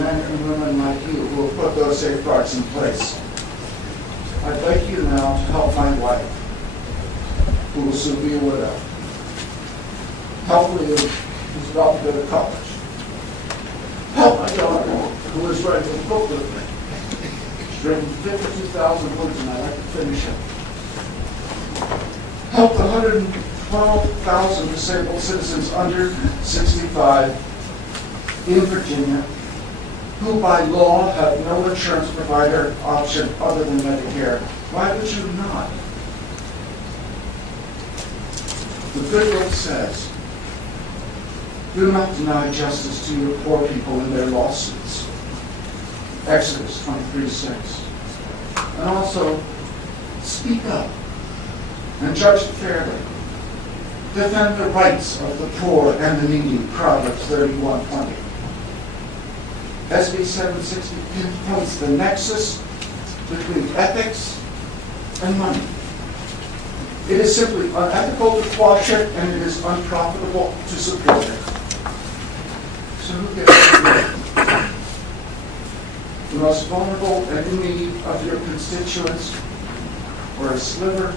men and women like you who have put those safeguards in place. I'd like you now to help my wife, who will soon be a widow. Help Leo, who's about to go to college. Help my daughter, who is writing a book with me. She's written 52,000 words, and I'd like to finish it. Help the 112,000 disabled citizens under 65 in Virginia, who by law have no insurance provider option other than Medicare. Why would you not? The good book says, do not deny justice to your poor people in their lawsuits. Exodus 23:6. And also, speak up and judge fairly. Defend the rights of the poor and the needy, Proverbs 31:20. B.760 pinpoints the nexus between ethics and money. It is simply unethical to quash it, and it is unprofitable to support it. So who gets it? The most vulnerable and in need of your constituents, or a sliver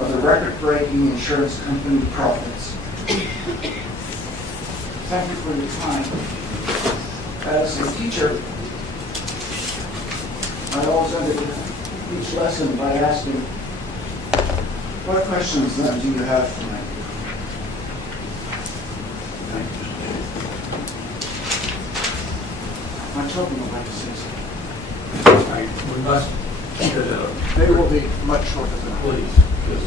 of the record-breaking insurance company profits. Thank you for your time. As a teacher, I always ended each lesson by asking, what questions then do you have for me? My children would like to say something. We must keep it up. They will be much shorter than that. Please, because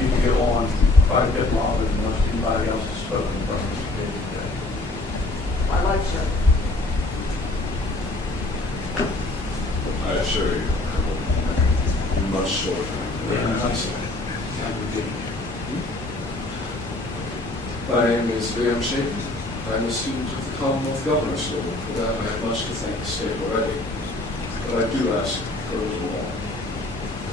you can go on quite a bit longer than most anybody else has spoken from this meeting today. I like you. I assure you, much shorter. My name is B.760. I'm a student of the Commonwealth Governor's School. For that, I have much to thank the state already. But I do ask for a little more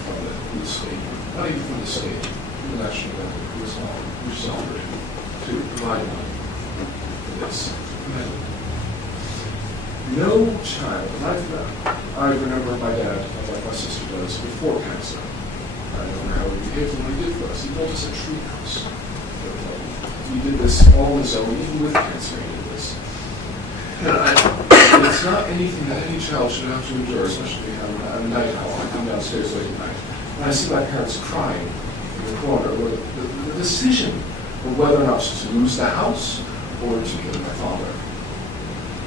from the state, not even from the state, from the national level, which is honored to provide money for this amendment. No child, and I remember my dad, like my sister does, before cancer. I remember how he behaved when he did for us. He built us a tree house. He did this all on his own, even with cancer he did this. And it's not anything that any child should have to endure, especially on a night owl. I come downstairs late at night. When I see my parents crying in the corner, or the decision of whether or not to lose the house or to kill my father,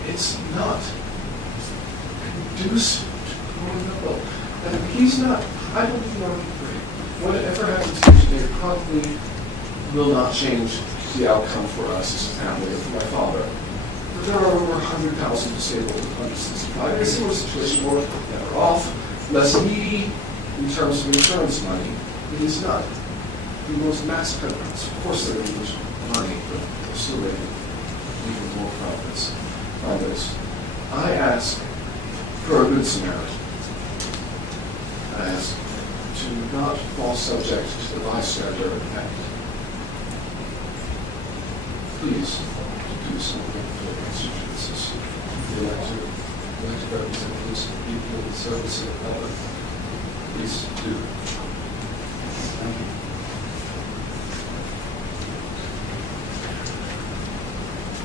it's not conducive to growing up. And he's not, I don't think I'm great. Whatever happens to you today probably will not change the outcome for us as a family or for my father. But there are over 100,000 disabled under 65 in a similar situation, more better off, less needy in terms of insurance money. It is not the most mass prevalence. Of course they're going to lose money, but they're still making even more profits on this. I ask for a good Samaritan. I ask to not fall subject to the bystander effect. Please do something for the constituencies. If you like to represent these people in service of the public, please do. Thank you.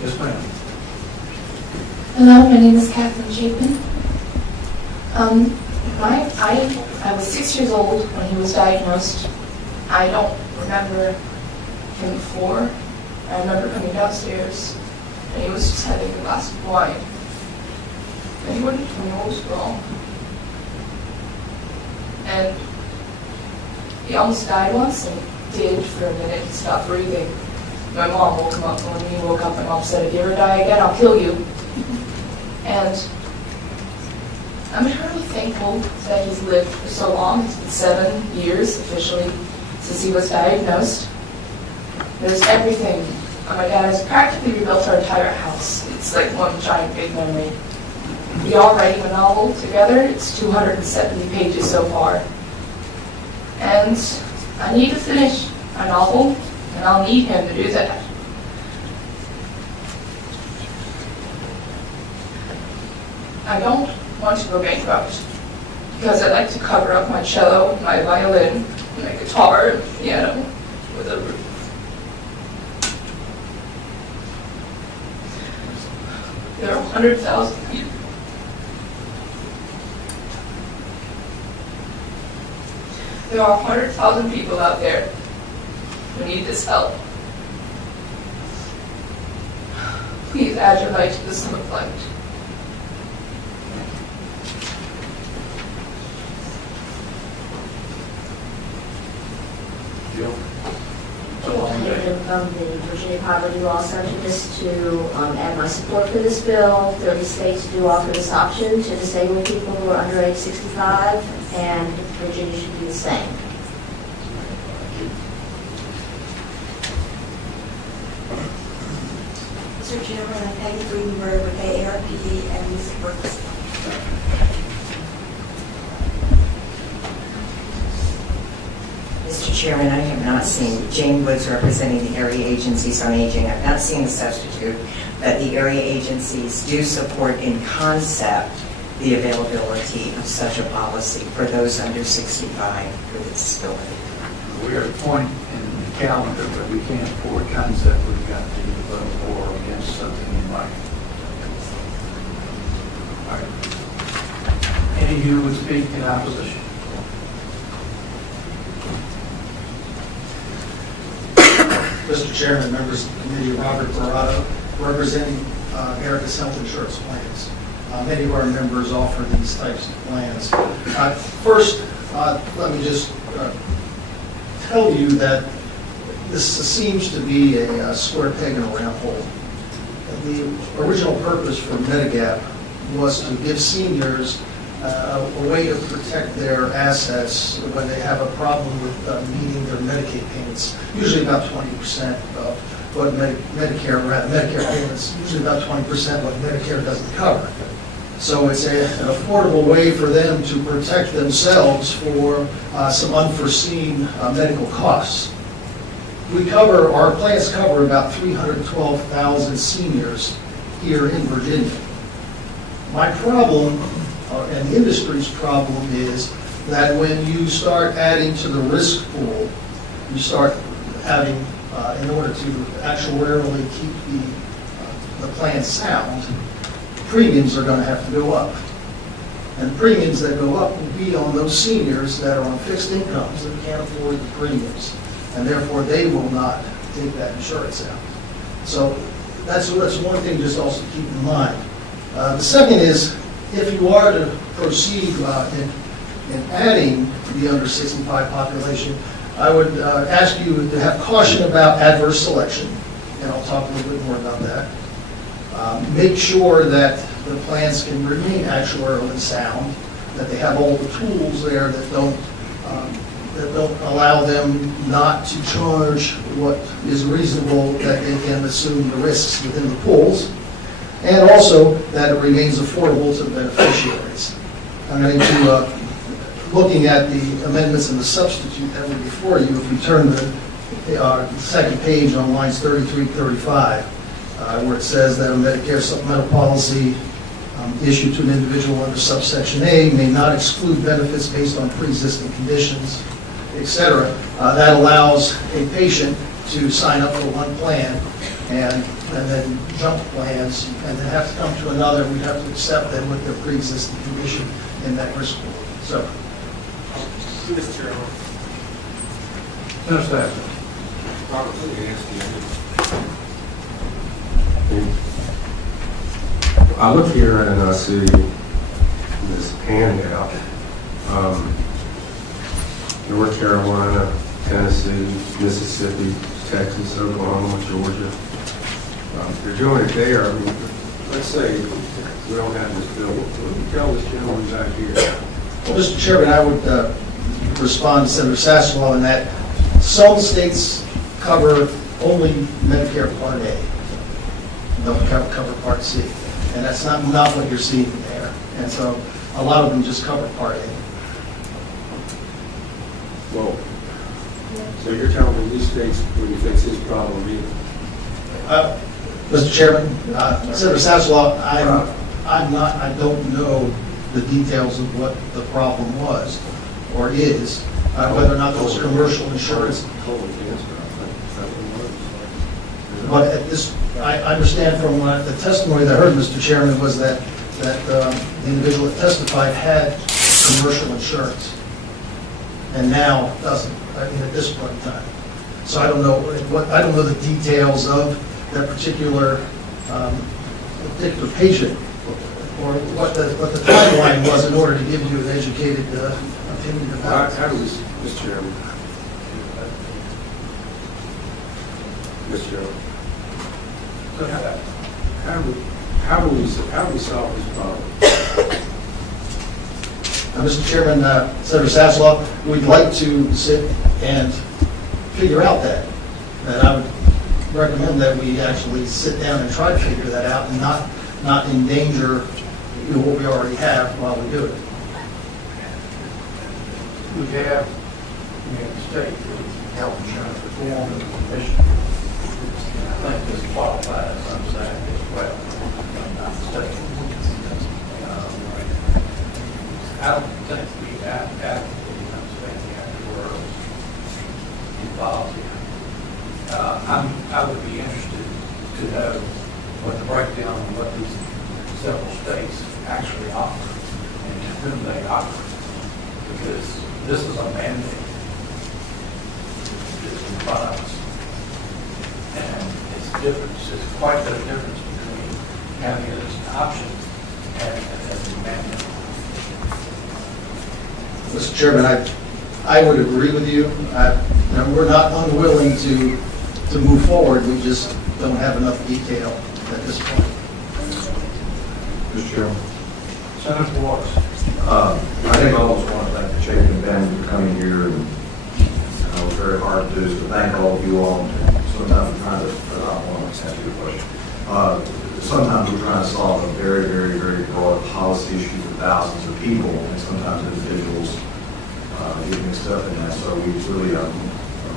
Yes, ma'am. Hello, my name is Kathleen Chapin. I was 6 years old when he was diagnosed. I don't remember him before. I remember coming downstairs, and he was just having a glass of wine. And he wouldn't tell me what was wrong. And he almost died once, and he did for a minute. He stopped breathing. My mom woke him up. When he woke up, my mom said, "If you ever die again, I'll kill you." And I'm eternally thankful that he's lived for so long. It's been 7 years officially since he was diagnosed. There's everything. My dad has practically rebuilt our entire house. It's like one giant big memory. We are writing a novel together. It's 270 pages so far. And I need to finish a novel, and I'll need him to do that. I don't want to go bankrupt because I like to cover up my cello, my violin, my guitar, and piano with a roof. There are 100,000 people. There are 100,000 people out there who need this help. Please add your light to the sum of light. Jill? Of the Virginia Poverty Law Center, just to add my support for this bill. 30 states do offer this option to disabled people who are under age 65, and Virginia should do the same. Mr. Chairman, I'm Peggy Greenberg with AARP and Music Works. Mr. Chairman, I have not seen, Jane Woods representing the area agencies on aging, I've not seen the substitute, but the area agencies do support in concept the availability of such a policy for those under 65 with a disability. We are at a point in the calendar where we can't afford concept, we've got to vote for or against something in writing. All right. Any who would speak in opposition? Mr. Chairman, members of the committee, Robert Barrato, representing America's Health Insurance Plans. Many of our members offer these types of plans. First, let me just tell you that this seems to be a square peg in a round hole. The original purpose for Medigap was to give seniors a way to protect their assets when they have a problem with meeting their Medicaid payments. Usually about 20% of what Medicare payments, usually about 20% what Medicare doesn't cover. So it's an affordable way for them to protect themselves for some unforeseen medical costs. Our plans cover about 312,000 seniors here in Virginia. My problem, and the industry's problem, is that when you start adding to the risk pool, you start having, in order to actuarially keep the plan sound, premiums are going to have to go up. And premiums that go up will be on those seniors that are on fixed incomes and can't afford the premiums. And therefore, they will not take that insurance out. So that's one thing just also keep in mind. The second is, if you are to proceed in adding the under 65 population, I would ask you to have caution about adverse selection, and I'll talk a little bit more about that. Make sure that the plans can remain actuarially sound, that they have all the tools there that don't allow them not to charge what is reasonable, that they can assume the risks within the pools, and also that it remains affordable to the beneficiaries. I'm going to, looking at the amendments and the substitute that were before you, if you turn the second page on lines 33 35, where it says that a Medicare supplemental policy issued to an individual under subsection A may not exclude benefits based on pre-existing conditions, etc. That allows a patient to sign up for one plan and then jump plans and then have to come to another. We have to accept them with their pre-existing condition in that risk pool. So, Mr. Chairman. Senator Stafford. Robert, let me ask you. I look here and I see this handout. North Carolina, Tennessee, Mississippi, Texas, Oklahoma, Georgia. They're doing it there. I mean, let's say we don't have this bill. What would you tell this gentleman back here? well, Mr. Chairman, I would respond to Senator Sasslaw in that some states cover only Medicare Part A. Don't cover Part C. And that's not what you're seeing there. And so a lot of them just cover Part A. Well, so you're telling me these states wouldn't fix his problem either? Mr. Chairman, Senator Sasslaw, I don't know the details of what the problem was or is, whether or not there was commercial insurance. Total cancer, I think. Is that what it was? But at this, I understand from the testimony that I heard, Mr. Chairman, was that the individual that testified had commercial insurance and now doesn't, I mean, at this point in time. So I don't know the details of that particular patient or what the timeline was in order to give you an educated opinion about it. How do we, Mr. Chairman? Mr. Chairman? Go ahead. How do we solve this problem? Mr. Chairman, Senator Sasslaw, we'd like to sit and figure out that. And I would recommend that we actually sit down and try to figure that out and not endanger what we already have while we do it. We have the state health insurance reform and commission. I think this qualifies under that as well, if I'm not mistaken. I don't think we adequately understand the actual involved here. I would be interested to know what the breakdown of what these several states actually offer and to whom they offer, because this is a mandate that's in front of us. And it's different, it's quite a difference between having it as an option and as a mandate. Mr. Chairman, I would agree with you. We're not unwilling to move forward. We just don't have enough detail at this point. Mr. Chairman? Senator Waters. I think I always want to thank the Chapin family for coming here, and I was very hard to do, so thank all of you all. Sometimes we're trying to, I want to ask you a question. Sometimes we're trying to solve a very, very, very broad policy issue for thousands of people, and sometimes individuals get mixed up in that. So we really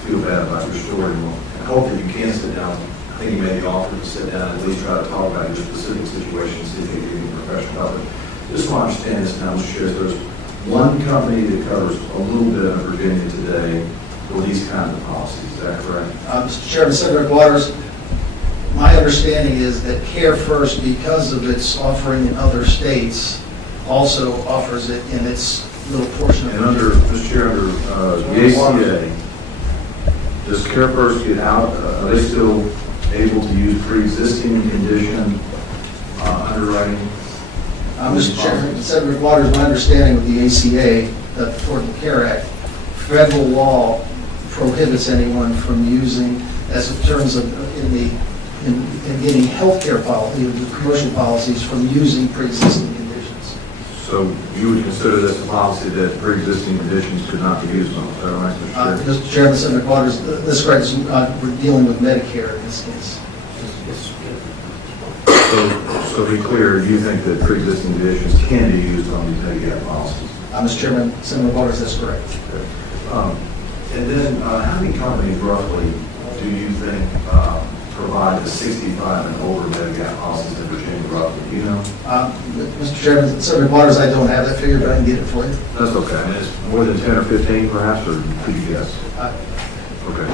feel bad about your story, and I hope that you can sit down. I think you made the offer to sit down and at least try to talk about your specific situation, see if you can get professional help. Just want to understand this now, Mr. Chair, there's one company that covers a little bit of Virginia today for these kinds of policies. Is that correct? Mr. Chairman, Senator Waters, my understanding is that Care First, because of its offering in other states, also offers it in its little portion of And under, Mr. Chair, under the ACA, does Care First get out? Are they still able to use pre-existing condition underwriting? Mr. Chairman, Senator Waters, my understanding of the ACA, the Affordable Care Act, federal law prohibits anyone from using, as in terms of in getting health care policy, commercial policies, from using pre-existing conditions. So you would consider this a policy that pre-existing conditions could not be used on, is that right, Mr. Chair? Mr. Chairman, Senator Waters, this right is, we're dealing with Medicare in this case. So to be clear, do you think that pre-existing conditions can be used on these Medicare policies? Mr. Chairman, Senator Waters, that's correct. And then how many companies roughly do you think provide the 65 and older Medicare policies in Virginia roughly? Do you know? Mr. Chairman, Senator Waters, I don't have that figure, but I can get it for you. That's okay. I mean, it's more than 10 or 15 perhaps, or could you guess? Okay.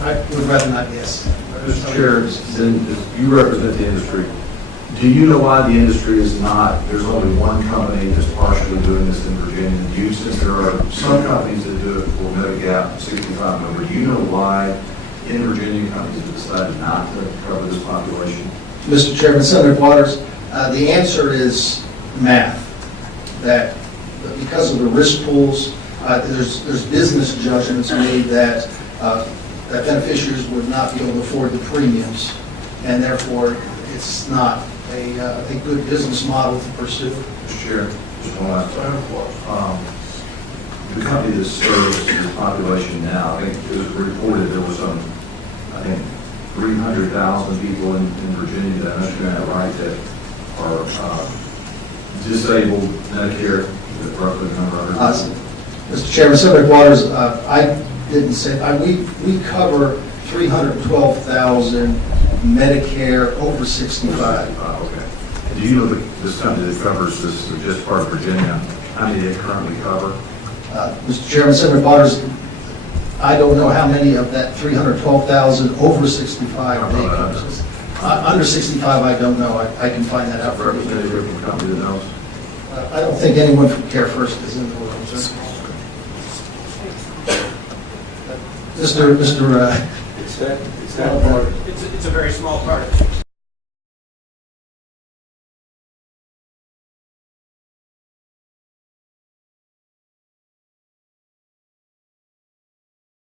I would rather not guess. Mr. Chair, then you represent the industry. Do you know why the industry is not, there's only one company that's partially doing this in Virginia? Do you, since there are some companies that do it for Medigap 65 and over, do you know why in Virginia companies have decided not to cover this population? Mr. Chairman, Senator Waters, the answer is math. That because of the risk pools, there's business judgments made that beneficiaries would not be able to afford the premiums, and therefore it's not a good business model to pursue. Mr. Chair, just one last thing. The company that serves the population now, I think it was reported there were some, I think, 300,000 people in Virginia, that I understand that right, that are disabled Medicare, is that roughly the number? Mr. Chairman, Senator Waters, I didn't say, we cover 312,000 Medicare over 65. Okay. Do you know this company that covers this, just part of Virginia, how many they currently cover? Mr. Chairman, Senator Waters, I don't know how many of that 312,000 over 65 day covers. Under 65, I don't know. I can find that out for you. Representative from the company that knows? I don't think anyone from Care First is in the room, sir. It's that part. It's a very small part.